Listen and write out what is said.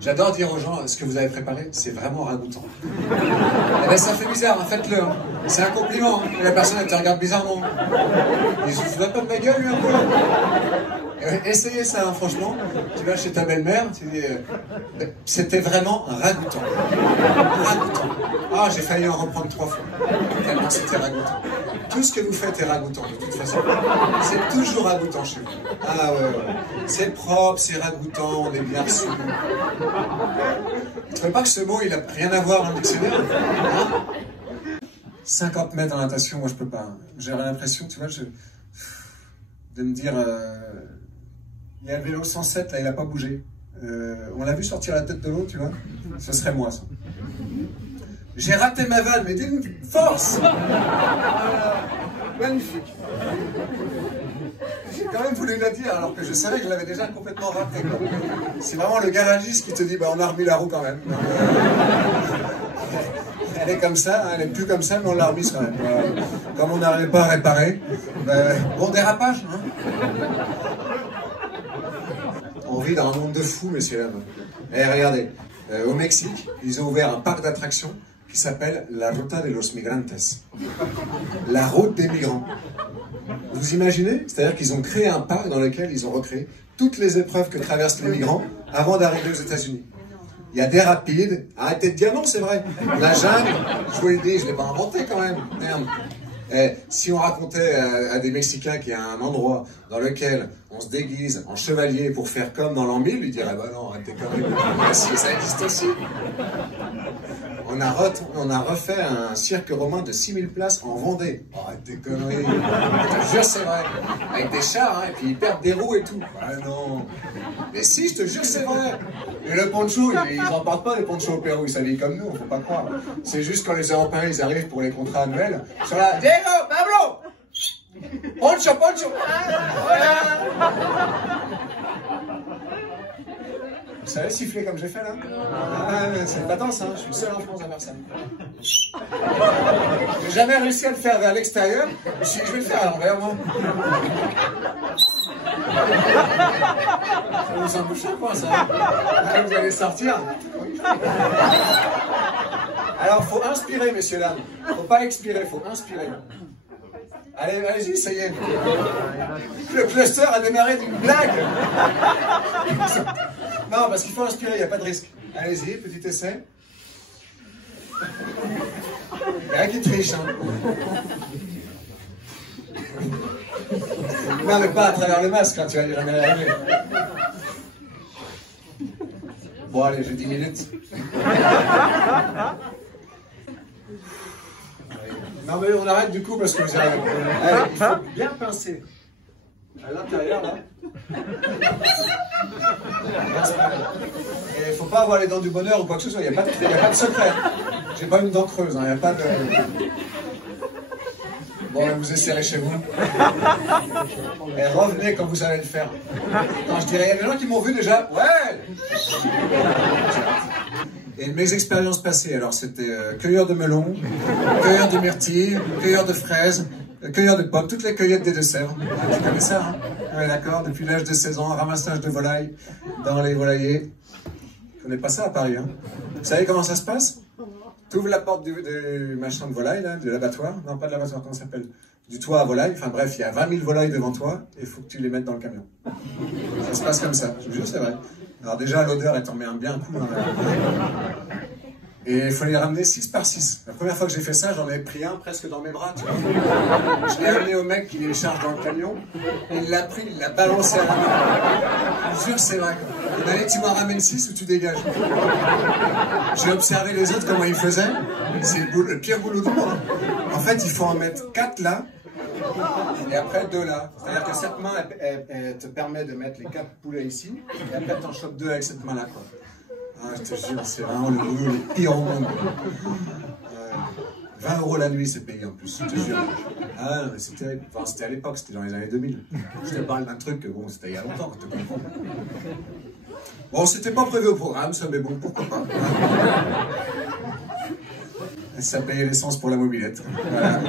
J'adore dire aux gens, ce que vous avez préparé, c'est vraiment ragoûtant. Eh ben, ça fait bizarre, hein, faites-le. Hein. C'est un compliment. Hein. Et la personne, elle te regarde bizarrement. Il se fout pas de ma gueule, lui, un peu. Essayez ça, hein, franchement. Tu vas chez ta belle-mère, tu dis, c'était vraiment ragoûtant. Ragoûtant. Ah, j'ai failli en reprendre 3 fois. Tellement c'était ragoûtant. Tout ce que vous faites est ragoûtant, de toute façon. C'est toujours ragoûtant chez vous. Ah ouais, ouais. C'est propre, c'est ragoûtant, on est bien reçu. Vous ne trouvez pas que ce mot, il n'a rien à voir dans le dictionnaire, hein? 50 mètres en natation, moi je peux pas. J'aurais l'impression, tu vois, de me dire, il y a le vélo 107, là, il n'a pas bougé. On l'a vu sortir la tête de l'eau, tu vois. Ce serait moi, ça. J'ai raté ma vanne, mais d'une force. Magnifique. J'ai quand même voulu la dire, alors que je savais que je l'avais déjà complètement raté. C'est vraiment le garagiste qui te dit, bah, on a remis la roue quand même. Elle est comme ça, hein, elle est plus comme ça, mais on l'a remise quand même. Comme on n'arrivait pas à réparer. Bon dérapage, hein. On vit dans un monde de fous, messieurs dames. Eh, regardez, au Mexique, ils ont ouvert un parc d'attractions qui s'appelle la Ruta de los Migrantes. La route des migrants. Vous imaginez? C'est-à-dire qu'ils ont créé un parc dans lequel ils ont recréé toutes les épreuves que traversent les migrants avant d'arriver aux États-Unis. Il y a des rapides. Arrêtez de dire non, c'est vrai. La jungle, je vous l'ai dit, je ne l'ai pas inventé quand même. Merde. Et si on racontait à des Mexicains qu'il y a un endroit dans lequel on se déguise en chevalier pour faire comme dans l'an 1000, ils diraient bah non, arrêtez quand même. Si, ça existe aussi. On a refait un cirque romain de 6000 places en Vendée. Oh, arrête tes conneries. Je te jure, c'est vrai. Avec des chars, hein, et puis ils perdent des roues et tout. Ah non. Mais si, je te jure, c'est vrai. Et le poncho, ils n'en partent pas, les ponchos au Pérou. Ils s'habillent comme nous, faut pas croire. C'est juste quand les Européens, ils arrivent pour les contrats annuels. Ils sont là, Diego, Pablo, poncho, poncho. Vous savez siffler comme j'ai fait là? C'est pas danse, hein. Je suis le seul en France à faire ça. J'ai jamais réussi à le faire vers l'extérieur. Je me suis dit, je vais le faire à l'envers, moi. Ça vous embouche quoi, ça? Quand vous allez sortir. Alors, faut inspirer, messieurs, dames. Faut pas expirer, faut inspirer. Allez, allez-y, ça y est. Le cluster a démarré d'une blague. Non, parce qu'il faut inspirer, il n'y a pas de risque. Allez-y, petit essai. Il y a un qui triche, hein. Non, mais pas à travers le masque, hein, tu vas jamais y arriver. Bon, allez, j'ai 10 minutes. Non, mais on arrête du coup parce que vous allez... Allez, il faut bien pincer. À l'intérieur, là. Et il ne faut pas avoir les dents du bonheur ou quoi que ce soit, il n'y a pas de secret. J'ai pas une dent creuse, il n'y a pas de... Bon, vous essayerez chez vous. Et revenez quand vous allez le faire. Quand je dirais, il y a des gens qui m'ont vu déjà. Ouais. Et mes expériences passées, alors c'était cueilleur de melons, cueilleur de myrtilles, cueilleur de fraises, cueilleur de pommes, toutes les cueillettes des Deux-Sèvres. Tu connais ça, hein? Oui, d'accord, depuis l'âge de 16 ans, ramassage de volailles dans les volaillers. Je connais pas ça à Paris, hein. Vous savez comment ça se passe? Tu ouvres la porte du machin de volaille, là, de l'abattoir. Non, pas de l'abattoir, comment ça s'appelle? Du toit à volaille. Enfin bref, il y a 20 000 volailles devant toi et il faut que tu les mettes dans le camion. Ça se passe comme ça, je vous jure, c'est vrai. Alors déjà, l'odeur, elle t'en met un bien coup dans la... Et il faut les ramener 6 par 6. La première fois que j'ai fait ça, j'en ai pris un presque dans mes bras, tu vois. Je l'ai amené au mec qui les charge dans le camion. Il l'a pris, il l'a balancé à la main. Je vous jure, c'est vrai. Il m'a dit, tu m'en ramènes 6 ou tu dégages. J'ai observé les autres, comment ils faisaient. C'est le pire boulot du monde. En fait, il faut en mettre 4 là. Et après 2 là. C'est-à-dire que cette main, elle te permet de mettre les 4 poulets ici. Et après, t'en chopes 2 avec cette main là, quoi. Ah, je te jure, c'est vraiment le boulot le pire au monde. 20 € la nuit, c'est payé en plus, je te jure. Ah, mais c'était à l'époque, c'était dans les années 2000. Je te parle d'un truc, bon, c'était il y a longtemps, je te comprends. Bon, c'était pas prévu au programme, ça, mais bon, pourquoi pas. Ça payait l'essence pour la mobilette. Voilà.